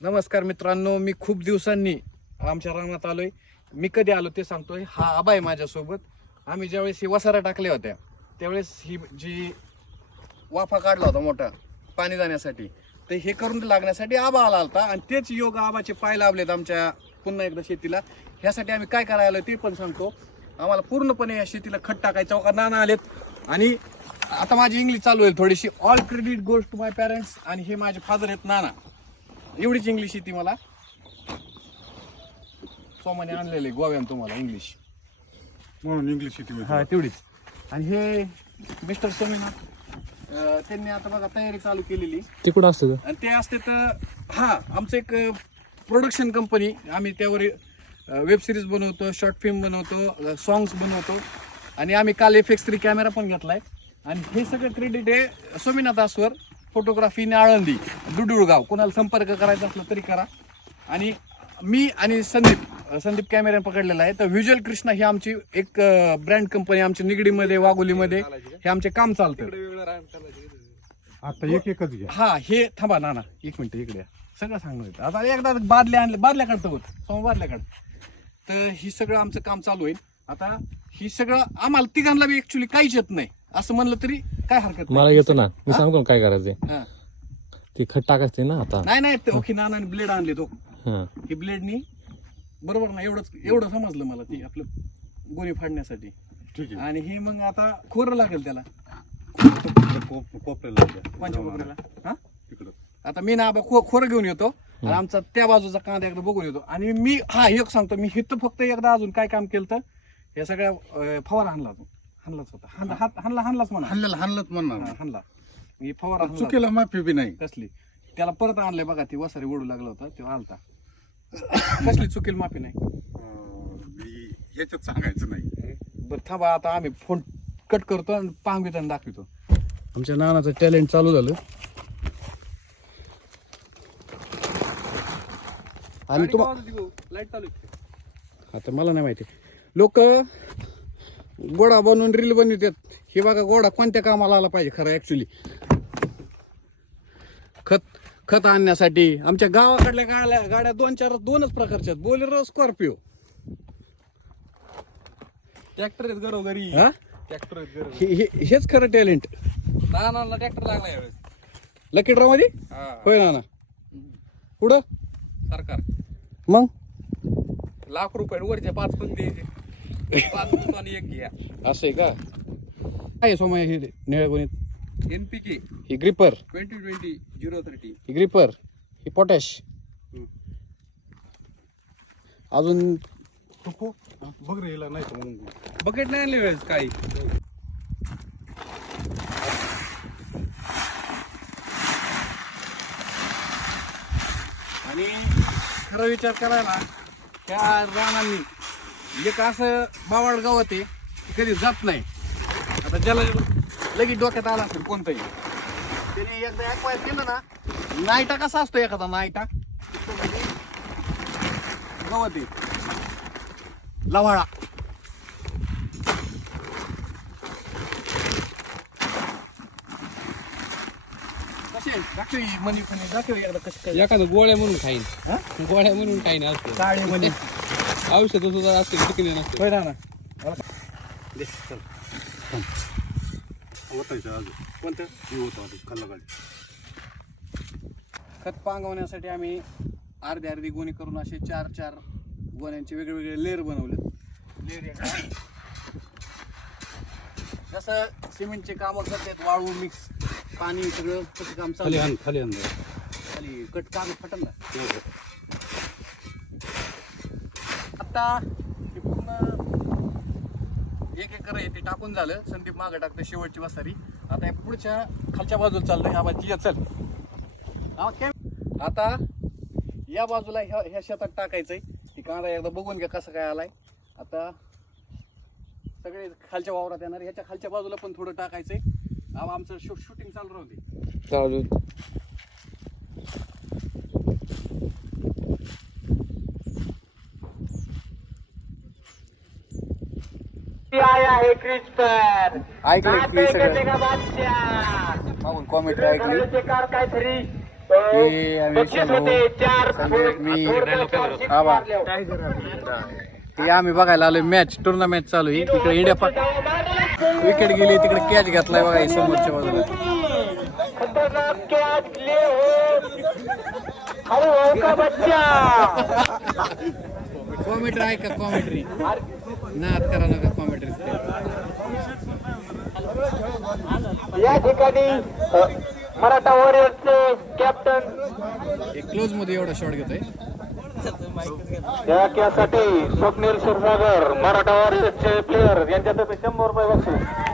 नमस्कार मित्रांनो मी खूप दिवसांनी आमच्या रानात आलोय. मी कधी आलो ते सांगतोय. हा आबा आहे माझ्यासोबत. आम्ही ज्यावेळेस ही वसाऱ्या टाकल्या होत्या त्यावेळेस ही जी वाफा काढला होता मोठा पाणी जाण्यासाठी तर हे करून लागण्यासाठी आबा आला होता. आणि तेच योग आबाचे पाय लाभलेत आमच्या पुन्हा एकदा शेतीला. ह्यासाठी आम्ही काय करायला आलो ते पण सांगतो. आम्हाला पूर्णपणे या शेतीला खत टाकायचा का नाना आलेत. आणि आता माझी इंग्लिश चालू होईल थोडीशी. All credit goes to my parents आणि हे माझे फादर आहेत नाना. एवढीच इंग्लिश येते मला. सोमाने आणलेले गोव्यान तुम्हाला इंग्लिश म्हणून इंग्लिश शिकवी हा तेवढीच. आणि हे मिस्टर सोमीनाथ अं, त्यांनी आता बघा तयारी चालू केलेली. तिकडं असतं का आणि ते असते तर हा आमचं एक प्रोडक्शन कंपनी आम्ही त्यावर वेब सिरीज बनवतो शॉर्ट फिल्म बनवतो सॉंग्स बनवतो. आणि आम्ही काल एफ थ्री कॅमेरा पण घेतलाय. आणि हे सगळं क्रेडिट आहे सोमीनाथ आसवर फोटोग्राफी आळंदी डुडुळगाव कोणाला संपर्क करायचा असला तरी करा. आणि मी आणि संदीप संदीप कॅमेरा पकडलेला आहे. तर व्हिज्युअल कृष्णा ही आमची एक ब्रँड कंपनी आमच्या निगडीमध्ये वाघोलीमध्ये हे आमचे काम चालतं. आता एक एकच घ्या. हा हे थांबा ना ना. एक मिनिट इकडे. सगळं सांगणार. आता एकदा बादल्या आणले बादल्या काढतो होत. समोर बादल्या काढ तर ही सगळं आमचं काम चालू होईल आता ही सगळं आम्हाला तिघांना बी ऍक्च्युली काहीच येत नाही. असं म्हणलं तरी काय हरकत मला. येतो ना. मी सांगतो ना काय करायचंय. हा. ते खत टाकायचे ना आता. नाही नाही ते ओके नानाने ब्लेड आणले तो. हा. ही ब्लेडनी बरोबर ना एवढंच एवढं समजलं मला ती आपलं गोणी फाडण्यासाठी. ठीक आहे. आणि हे मग आता खोरं लागेल त्याला. कोप- कोपऱ्याला? हा? तिकडं. आता मी ना आबा खो खोरं घेऊन येतो आणि आमचा त्या बाजूचा कांदा एकदा बघून येतो. आणि मी हा एक सांगतो. मी हिथं फक्त एकदा अजून काय काम केलं तर या सगळ्या अं, फवारा हाणला तो हाणलाच होता. हाणला हात- हाणला हाणलाच म्हणा. हल्ल्याला हल्लत म्हणणार. हा, हाणला. मी फवारा हाणला. चुकीला माफी बी नाही. कसली? त्याला परत आणलंय बघा ती वसारी ओढू लागला होता तेव्हा आलता. कसली चुकील माफी नाही? अं, मी ह्याच्यात सांगायचं नाही. बरं थांबा आता आम्ही फोन कट करतो आणि पांगवितो आणि दाखवतो. आमच्या नानाचं टॅलेंट चालू झालं. आणि तुम्हाला लाइट चालू आता मला नाही माहिती. लोक गोडा बनवून रील बनवतात. हे बघा गोडा कोणत्या कामाला आला पाहिजे खरं ऍक्च्युली खत खत आणण्यासाठी. आमच्या गावाकडल्या गाड्या गाड्या दोन चार दोनच प्रकारच्या आहेत. Bolero Scorpio. ट्रॅक्टर आहेत घरोघरी. हा? ट्रॅक्टर आहेत घरोघरी. हे- हे- हेच खरं टॅलेंट नानाला ट्रॅक्टर लागला यावेळेस. लकीड्रॉ मध्ये? हा. होय ना पुढं सरकार. मग? लाख रुपये वरचे पाच पण द्यायचे पाच एक घ्या. असं आहे का? काय सोमय हे निळ्या गोणीत एन पी के ही gripper. Twenty twenty zero thirty. ही ग्रिपर. ही पोटॅश. अजून बघ रे हिला नाही तर म्हणून बकेट नाही आणले वेळेस काही. आणि खरा विचार करायला त्या रानांनी एक असं बावळ गावात आहे की कधी जात नाही. आता ज्याला लगेच डोक्यात आला असेल कोणतंही. त्याने एकदा एक्वायर केलं ना नायटा कसा असतो एखादा नायटा? गवत आहे. लवाळा. कसे दाखवी फणी दाखवी एकदा कसं काय एखादं गोळ्या म्हणून खाईन. हा? गोळ्या म्हणून खाईन असतं काळे मनी औषध सुद्धा असतील चिकने नसते. होय ना ना. होतायचं अजून. कोणतं? हे होतं खाल्ला गाडी. खत पांगवण्यासाठी आम्ही अर्धी अर्धी गोणी करून असे चार चार गोण्यांचे वेगवेगळे लेअर बनवले लेअर जसं सिमेंटचे कामं करतात वाळू मिक्स पाणी सगळं तसं काम चालू खाली खाली कट कागद फटल ना. आता हे पूर्ण एक एकर आहे ते टाकून झालं. संदीप मागं टाकतं शेवटची वसारी. आता हे पुढच्या खालच्या बाजूला चाललंय ह्या बाजूची चल. हा, केम- आता या बाजूला ह्या ह्या शेतात टाकायचंय. ती कांदा एकदा बघून घ्या कसं काय आलाय. आता सगळे खालच्या वावरात येणार. ह्याच्या खालच्या बाजूला पण थोडं टाकायचंय. आमचं शूटिंग चालू राहू दे. चालू. आया है क्रिस्पर की सगळं मागून ऐकली. काहीतरी बक्षीस होते चार मी फूट आबा ते आम्ही बघायला आलोय मॅच टुर्नामेंट चालू आहे. तिकडे इंडिया विकेट गेली तिकडे कॅच घातलाय बघा हे समोरच्या बाजूला. खतरनाक कॅच ले हो. अरे हो का बच्चा? कॉमेंट्री आहे का कॉमेंट्री नाद करा नका कॉमेंट्री या ठिकाणी मराठा वॉरियर्सचे कॅप्टन एक क्लोजमध्ये एवढा शॉट घेतोय. या स्वप्नील क्षीरसागर मराठा वॉरियर्सचे प्लेयर यांच्यातर्फे शंभर रुपये बक्षीस.